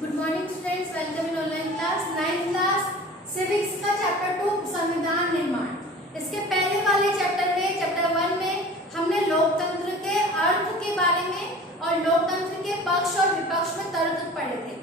Good morning students, welcome in online class 9th class civics का chapter 2 संविधान निर्माण। इसके पहले वाले चैप्टर में चैप्टर 1 में हमने लोकतंत्र के अर्थ के बारे में और लोकतंत्र के पक्ष और विपक्ष में तर्क पढ़े थे।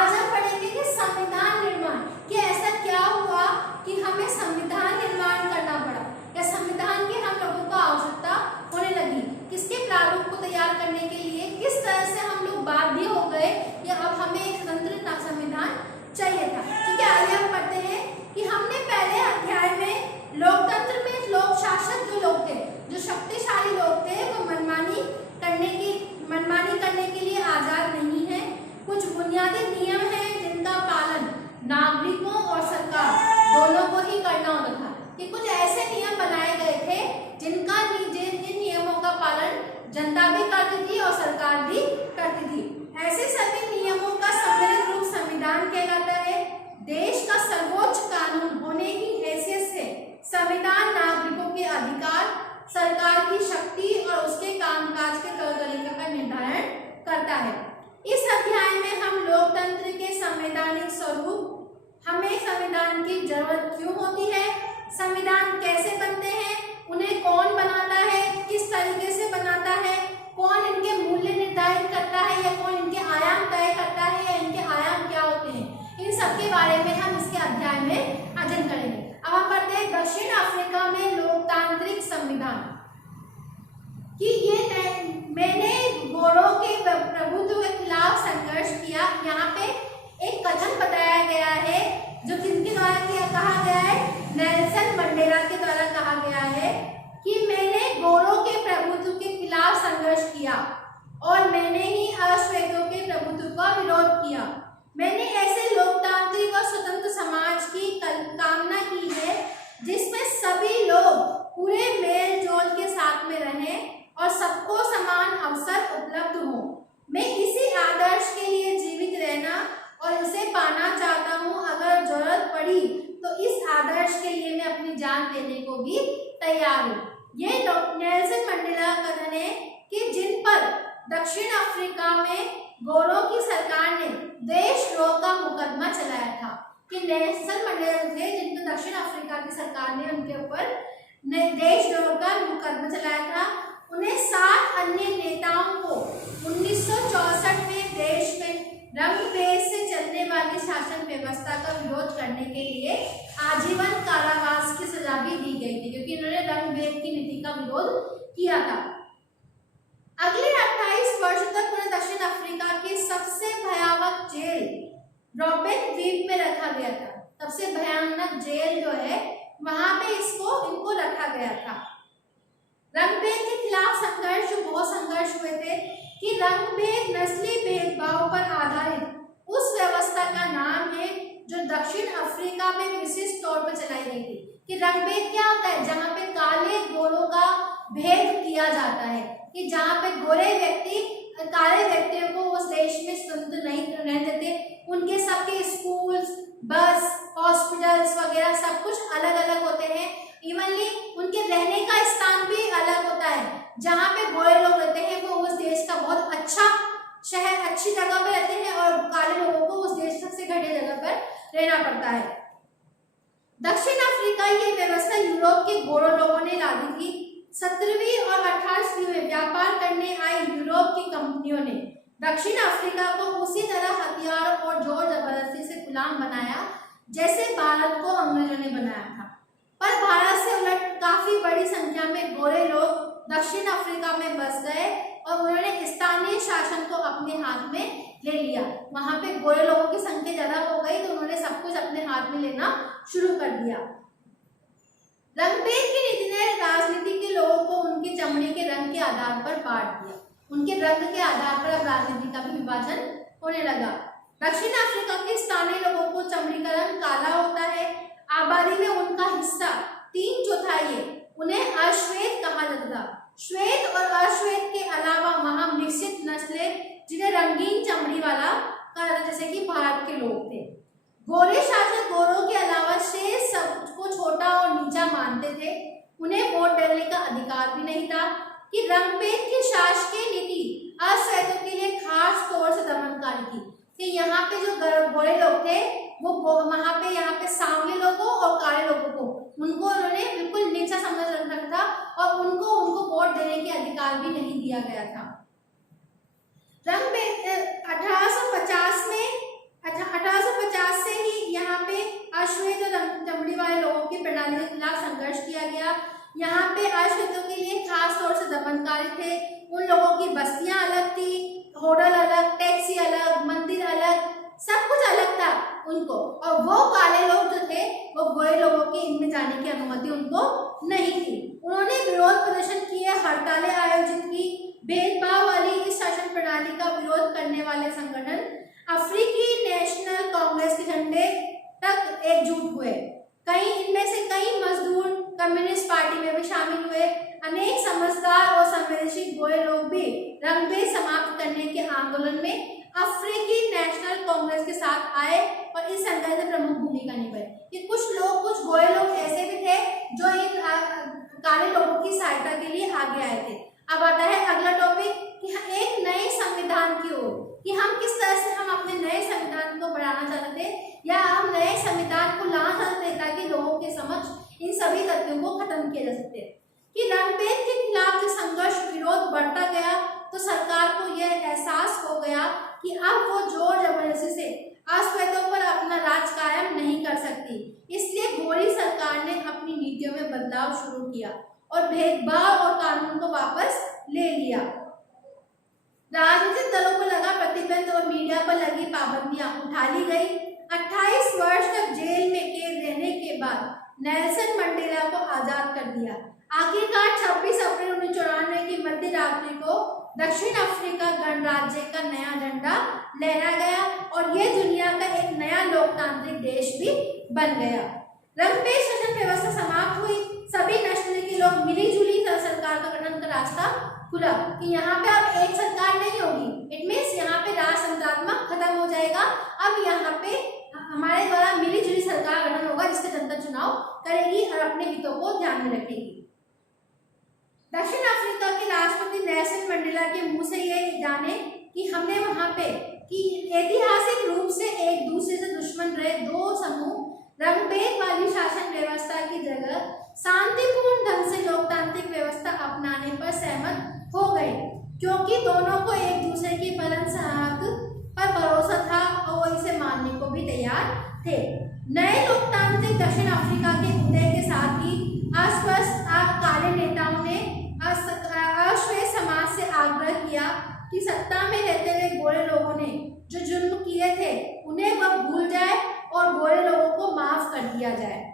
आज हम पढ़ेंगे कि संविधान निर्माण, कि ऐसा क्या हुआ कि हमें संविधान निर्माण करना पड़ा या संविधान की हम लोगों को आवश्यकता होने लगी। किसके प्रारूप को तैयार करने के लिए किस तरह से हम लोग बाध्य हो गए या अब हमें एक स्वतंत्र संविधान चाहिए था। ठीक है, आइए हम पढ़ते हैं कि हमने पहले अध्याय में लोकतंत्र में लोक शासक जो लोग थे, जो शक्तिशाली लोग थे, वो मनमानी करने के लिए आजाद नहीं है। कुछ बुनियादी नियम हैं जिनका पालन नागरिकों और सरकार दोनों को ही करना होता था। कि कुछ ऐसे नियम बनाए गए थे जिन नियमों का पालन जनता भी करती थी और सरकार भी करती थी। ऐसे सभी नियमों का सम्मिलित रूप संविधान कहलाता है। देश का सर्वोच्च कानून होने की हैसियत से संविधान नागरिकों के अधिकार, सरकार की शक्ति और उसके कामकाज के तौर तरीके का निर्धारण करता है। इस अध्याय में हम लोकतंत्र के संवैधानिक स्वरूप, हमें संविधान की जरूरत क्यों होती है, संविधान कैसे बनते हैं, उन्हें कौन बनाता है, किस तरीके से बनाता है, कौन इनके मूल्य निर्धारित करता है या कौन इनके आयाम तय करता है या इनके आयाम क्या होते हैं, इन सब के बारे में हम इसके अध्याय में अध्ययन करेंगे। अब हम पढ़ते हैं दक्षिण अफ्रीका में लोकतांत्रिक संविधान। कि ये मैंने गोरों के प्रभुत्व के खिलाफ संघर्ष किया। यहाँ पे एक कथन बताया गया है जो किनके द्वारा कहा गया है, नेल्सन मंडेला के द्वारा कहा गया है कि मैंने गोरों के प्रभुत्व के खिलाफ संघर्ष किया और मैंने ही अश्वेतों के प्रभुत्व का विरोध किया। मैंने ऐसे लोकतांत्रिक और स्वतंत्र समाज की कामना की है जिसमें सभी लोग पूरे मेल जोल के साथ में रहें और सबको समान अवसर उपलब्ध हो। मैं इसी आदर्श के लिए जीवित रहना और इसे पाना चाहता हूँ। अगर जरूरत पड़ी तो इस आदर्श के लिए मैं अपनी जान देने को भी तैयार हूँ। ये नेल्सन मंडेला का कथन है कि जिन पर दक्षिण अफ्रीका में गोरों की सरकार ने देशद्रोह का मुकदमा चलाया था। कि नेल्सन मंडेला थे जिनको दक्षिण अफ्रीका की सरकार ने उनके ऊपर देशद्रोह का मुकदमा चलाया था। उन्हें 7 अन्य नेताओं को 1964 में देश में रंग-भेद से चलने वाली शासन व्यवस्था का विरोध करने के लिए आजीवन कारावास की सजा भी दी गई थी, क्योंकि इन्होंने रंग-भेद की नीति का विरोध किया था। अगले 28 वर्ष तक उन्हें दक्षिण अफ्रीका की सबसे भयावह जेल रॉबिन द्वीप में रखा गया था। सबसे भयानक जेल जो है वहां पे इनको रखा गया था। रंग-भेद के खिलाफ संघर्ष, जो बहुत संघर्ष हुए थे कि रंग-भेद नस्ली भेदभाव पर आधारित उस व्यवस्था का नाम है जो दक्षिण अफ्रीका में विशिष्ट तौर पर चलाई गई थी। कि रंग-भेद क्या होता है, जहाँ पे काले गोरों का भेद किया जाता है, कि जहाँ पे गोरे व्यक्ति काले व्यक्तियों को उस देश में स्वतंत्र नहीं रहने देते। उनके सबके स्कूल्स, बस, हॉस्पिटल्स वगैरह सब कुछ अलग अलग होते हैं। इवनली उनके रहने का स्थान भी अलग होता है। जहाँ पे गोरे लोग रहते हैं वो उस देश का बहुत अच्छा शहर, अच्छी जगह पे रहते हैं और काले लोगों को उस देश सबसे घटिया जगह पर रहना पड़ता है। दक्षिण अफ्रीका ये व्यवस्था यूरोप के गोरे लोगों ने लादी थी। 17वीं और 18वीं सदी में व्यापार करने आई यूरोप की कंपनियों ने दक्षिण अफ्रीका को उसी तरह हथियार और जोर जबरदस्ती से गुलाम बनाया जैसे भारत को अंग्रेजों ने बनाया था। पर भारत से उलट काफी बड़ी संख्या में गोरे लोग दक्षिण अफ्रीका में बस गए और उन्होंने स्थानीय शासन को अपने हाथ में ले लिया। वहां पे गोरे लोगों की संख्या ज्यादा हो गई तो उन्होंने सब कुछ अपने हाथ में लेना शुरू कर दिया। रंग-भेद की नीति ने राजनीति के लोगों को उनकी चमड़ी के रंग के आधार पर बांट दिया। उनके रंग के आधार पर अब राजनीति का भी विभाजन होने लगा। दक्षिण अफ्रीका के स्थानीय लोगों को चमड़ी का रंग काला होता है। आबादी में उनका हिस्सा 3/4 है। उन्हें अश्वेत कहा जाता था। श्वेत और अश्वेत के अलावा वहां मिश्रित नस्लें जिन्हें रंगीन चमड़ी वाला कहा जाता, जैसे कि भारत के लोग थे। गोरे शासक गोरों के अलावा शेष सबको छोटा और नीचा मानते थे। उन्हें वोट डालने का अधिकार भी नहीं था। कि रंग-भेद की शासकीय नीति अश्वेतों के लिए खास तौर से दमनकारी थी। कि यहाँ पे जो गोरे लोग थे वो वहाँ पे यहाँ पे सांवले लोगों और काले लोगों को उनको उन्होंने बिल्कुल नीचा समझ रखा था और उनको वोट देने के अधिकार भी नहीं दिया गया था। रंग 1850 में 1850 से ही यहाँ पे अश्वेत और चमड़ी वाले लोगों की प्रणाली के खिलाफ संघर्ष किया गया। यहाँ पे अश्वेतों के लिए खास तौर से दमनकारी थे। उन लोगों की बस्तियां अलग थी, होटल अलग, टैक्सी अलग, मंदिर अलग, सब कुछ अलग था उनको। और वो काले लोग जो थे वो गोरे लोगों की इनमें जाने की अनुमति उनको नहीं थी। उन्होंने विरोध प्रदर्शन किए, हड़तालें आयोजित की। भेदभाव वाली इस शासन प्रणाली का विरोध करने वाले संगठन अफ्रीकी नेशनल कांग्रेस के झंडे तक एकजुट हुए। इनमें से कई मजदूर कम्युनिस्ट पार्टी में भी शामिल हुए। अनेक समझदार और संवेदनशील गोरे लोग भी रंगभेद समाप्त करने के आंदोलन में अफ्रीकी नेशनल कांग्रेस के साथ आए और इस संघर्ष में प्रमुख भूमिका निभाई। कि कुछ गोरे लोग ऐसे भी थे जो इन काले लोगों की सहायता के लिए आगे आए थे। अब आता है अगला टॉपिक कि एक नए संविधान की ओर, कि हम किस तरह से हम अपने नए संविधान को बढ़ाना चाहते थे या हम नए संविधान को लाना चाहते थे ताकि लोगों के समक्ष इन सभी तथ्यों को खत्म किया जा सके। कि रंगभेद के खिलाफ जो संघर्ष विरोध बढ़ता गया तो सरकार को यह एहसास हो गया कि अब वो जोर जबरदस्ती से अश्वेतों पर अपना राज कायम नहीं कर सकती। इसलिए गोरी सरकार ने अपनी नीतियों में बदलाव शुरू किया और भेदभाव और कानून को वापस ले लिया। राजनीतिक दलों पर लगा प्रतिबंध और मीडिया पर लगी पाबंदियां उठा ली गई। 28 वर्ष तक जेल में कैद रहने के बाद नेल्सन मंडेला को आजाद कर दिया। आखिरकार 26 अप्रैल 1994 की मध्य रात्रि को दक्षिण अफ्रीका गणराज्य का नया झंडा लहरा गया और यह दुनिया का एक नया लोकतांत्रिक देश भी बन गया। रंगभेद शासन व्यवस्था समाप्त हुई। सभी नस्ल के लोग मिलीजुली सरकार का गठन का रास्ता खुला कि यहाँ पे अब एक सरकार नहीं होगी। इट मीन्स यहाँ पे राजतंत्रात्मक खत्म हो जाएगा। अब यहाँ पे हमारे द्वारा मिलीजुली सरकार गठन होगा जिसके जनता चुनाव करेगी और अपने हितों को ध्यान में रखेगी। दक्षिण अफ्रीका के राष्ट्रपति नेल्सन मंडेला के मुंह से ये जाने कि हमने वहां पे कि ऐतिहासिक रूप से एक दूसरे से दुश्मन रहे दो समूह रंगभेद वाली शासन व्यवस्था की जगह शांतिपूर्ण ढंग से लोकतांत्रिक व्यवस्था अपनाने पर सहमत हो गए, क्योंकि दोनों को एक दूसरे की बलनसाहत पर भरोसा था और वो इसे मानने को भी तैयार थे। नए लोकतांत्रिक दक्षिण अफ्रीका के उदय के साथ ही अस्वस्थ काले नेताओं ने अश्वेत समाज से आग्रह किया कि सत्ता में रहते हुए गोरे लोगों ने जो जुर्म किए थे उन्हें वह भूल जाए और गोरे लोगों को माफ कर दिया जाए।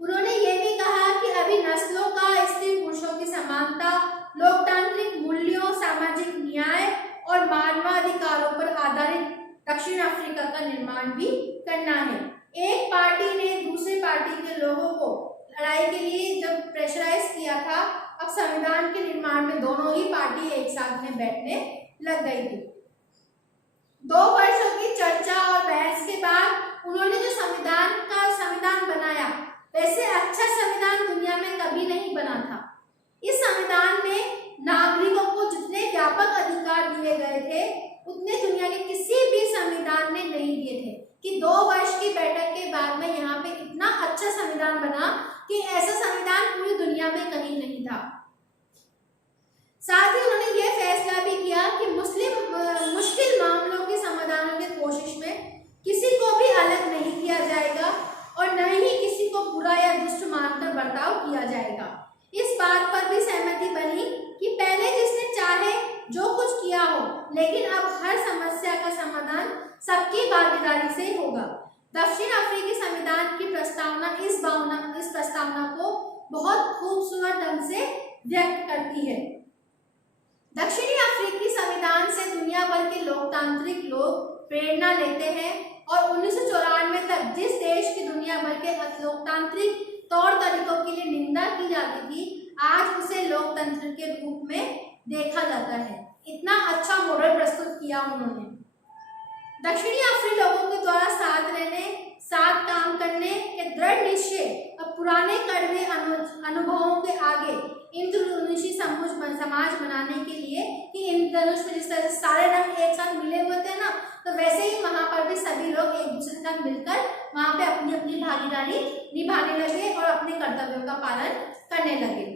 उन्होंने ये भी कहा कि अभी नस्लों का, स्त्री पुरुषों की समानता, लोकतांत्रिक मूल्यों, सामाजिक न्याय और मानवाधिकारों पर आधारित दक्षिण अफ्रीका का निर्माण भी करना है। एक पार्टी ने दूसरी पार्टी के लोगों को लड़ाई के लिए जब प्रेशराइज किया था, अब संविधान के निर्माण में दोनों ही पार्टी एक साथ में बैठने लग गई थी। 2 वर्षों की चर्चा और बहस के बाद उन्होंने जो संविधान बनाया, वैसे अच्छा संविधान दुनिया में कभी नहीं बना था। इस संविधान में नागरिकों को जितने व्यापक अधिकार दिए गए थे उतने दुनिया के किसी भी संविधान ने नहीं दिए थे। कि 2 वर्ष की बैठक के बाद में यहाँ पे इतना अच्छा संविधान बना कि ऐसा संविधान पूरी दुनिया में कहीं नहीं था। साथ ही उन्होंने ये फैसला भी किया कि मुश्किल मामलों के समाधान की कोशिश में किसी को भी अलग नहीं किया जाएगा और न ही किसी को बुरा या दुष्ट मानकर बर्ताव किया जाएगा। इस बात पर भी सहमति बनी कि पहले जिसने चाहे जो कुछ किया हो, लेकिन अब हर समस्या का समाधान सबकी भागीदारी से होगा। दक्षिण अफ्रीकी संविधान की प्रस्तावना इस प्रस्तावना को बहुत खूबसूरत ढंग से व्यक्त करती है। दक्षिणी अफ्रीकी संविधान से दुनिया भर के लोकतांत्रिक लोग प्रेरणा लेते हैं और 1994 तक जिस देश की दुनिया भर के लोकतांत्रिक तौर तरीकों के लिए निंदा की जाती थी, आज उसे लोकतंत्र के रूप में देखा जाता है। इतना अच्छा मॉडल प्रस्तुत किया उन्होंने। दक्षिणी अफ्रीकी लोगों के द्वारा साथ रहने, साथ काम करने के दृढ़ निश्चय और पुराने कड़वे अनुभवों के आगे इंद्रधनुषी समाज बनाने के लिए कि इंद्रधनुष में जिस तरह से सारे रंग एक साथ मिले हुए थे ना, तो सब मिलकर वहां पे अपनी अपनी भागीदारी निभाने लगे और अपने कर्तव्यों का पालन करने लगे।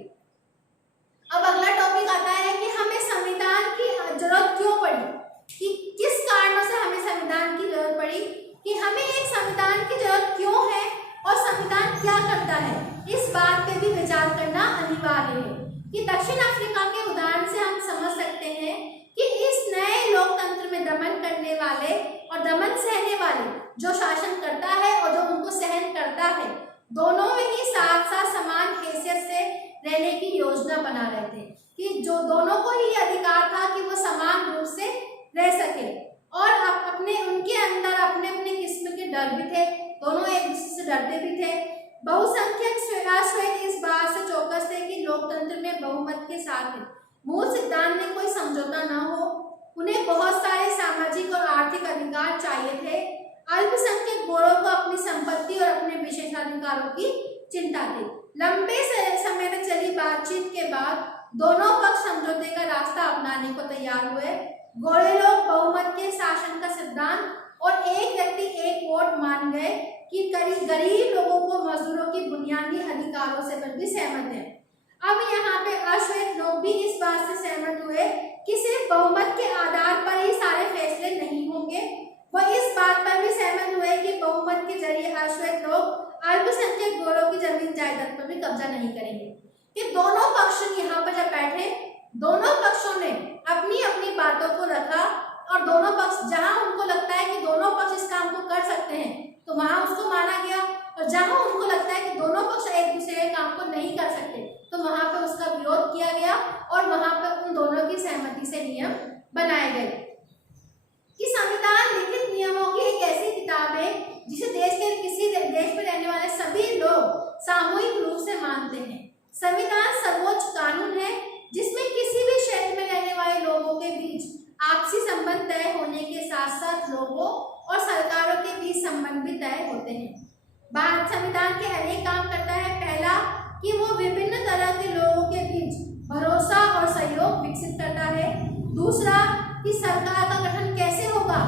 अब अगला टॉपिक आता है कि हमें संविधान की जरूरत क्यों पड़ी, कि किस कारणों से हमें संविधान की जरूरत पड़ी, कि हमें एक संविधान की जरूरत क्यों है और संविधान क्या करता है। इस बात पे भी विचार करना अनिवार्य है कि दक्षिण अफ्रीका के उदाहरण से हम समझ सकते हैं कि इस नए लोकतंत्र में दमन करने वाले और दमन सहने वाले जो शासन करता है और जो उनको सहन करता है, दोनों ही साथ साथ समान हैसियत से रहने की योजना बना रहे थे, कि जो दोनों को ही अधिकार था कि वो समान रूप से रह सके और अपने उनके अंदर अपने अपने किस्म के डर भी थे, दोनों एक दूसरे से डरते भी थे। बहुसंख्यक श्वेत इस बात से चौकस थे कि लोकतंत्र में बहुमत के साथ मूल सिद्धांत में कोई समझौता न हो। उन्हें बहुत सारे सामाजिक और आर्थिक अधिकार चाहिए थे। अल्पसंख्यक गोरों को अपनी संपत्ति और अपने विशेषाधिकारों की चिंता थी। लंबे समय तक चली बातचीत के बाद दोनों पक्ष समझौते का रास्ता अपनाने को तैयार हुए। गोरे लोग बहुमत के शासन का सिद्धांत और एक व्यक्ति एक वोट मान गए कि गरीब लोगों को मजदूरों की बुनियादी अधिकारों से पर भी सहमत है। अब यहाँ पे अश्वेत लोग भी इस बात से सहमत हुए कि सिर्फ बहुमत के आधार पर ही सारे फैसले नहीं होंगे। वह इस बात पर भी सहमत हुए कि बहुमत के जरिए अश्वेत लोग अल्पसंख्यक गोरों की जमीन जायदाद पर भी कब्जा नहीं करेंगे। कि दोनों पक्ष यहाँ पर जब बैठे, दोनों पक्षों ने अपनी अपनी बातों को रखा और दोनों पक्ष जहां उनको लगता है कि दोनों पक्ष इस काम को कर सकते हैं तो वहां उसको माना गया, और जहां उनको लगता है कि दोनों पक्ष एक दूसरे के काम को नहीं कर सकते तो वहां पर उसका विरोध किया गया और वहां पर उन दोनों की सहमति से नियम बनाए गए। कि संविधान लिखित नियमों की एक ऐसी किताब है जिसे देश के किसी देश में रहने वाले सभी लोग सामूहिक रूप से मानते हैं। संविधान सर्वोच्च कानून है जिसमें किसी भी क्षेत्र में रहने वाले लोगों के बीच आपसी संबंध तय होने के साथ साथ लोगों और सरकारों के बीच संबंध भी तय होते हैं। भारत संविधान के अनेक काम करता है। पहला, कि वो विभिन्न तरह के लोगों के बीच भरोसा और सहयोग विकसित करता है। दूसरा, कि सरकार का गठन कैसे होगा,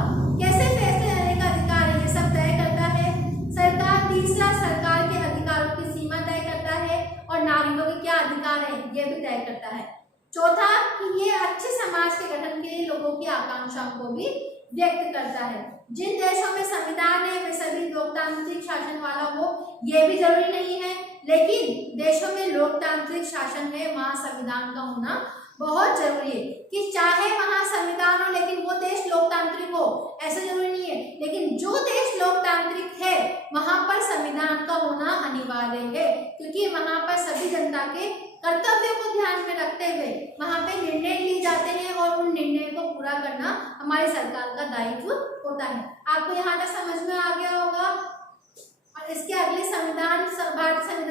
कैसे फैसले लेने का अधिकार है, ये सब तय करता है सरकार। तीसरा, सरकार के अधिकारों की सीमा तय करता है और नागरिकों के क्या अधिकार है ये भी तय करता है। चौथा, कि ये अच्छे समाज के गठन के लिए लोगों की आकांक्षाओं को भी व्यक्त करता है। जिन देशों में संविधान है वे सभी लोकतांत्रिक शासन वाला हो ये भी जरूरी नहीं है, लेकिन देशों में लोकतांत्रिक शासन है वहाँ संविधान का होना बहुत जरूरी है। कि चाहे वहाँ संविधान हो लेकिन वो देश लोकतांत्रिक हो ऐसा जरूरी नहीं है, लेकिन जो देश लोकतांत्रिक है वहाँ पर संविधान का होना अनिवार्य है, क्योंकि वहाँ पर सभी जनता के कर्तव्यों को ध्यान में रखते हुए वहाँ पे निर्णय लिए जाते हैं और उन निर्णयों को पूरा करना हमारी सरकार का दायित्व होता है। आपको यहाँ तक समझ में आ गया होगा। और इसके अगले संविधान भारत संविधान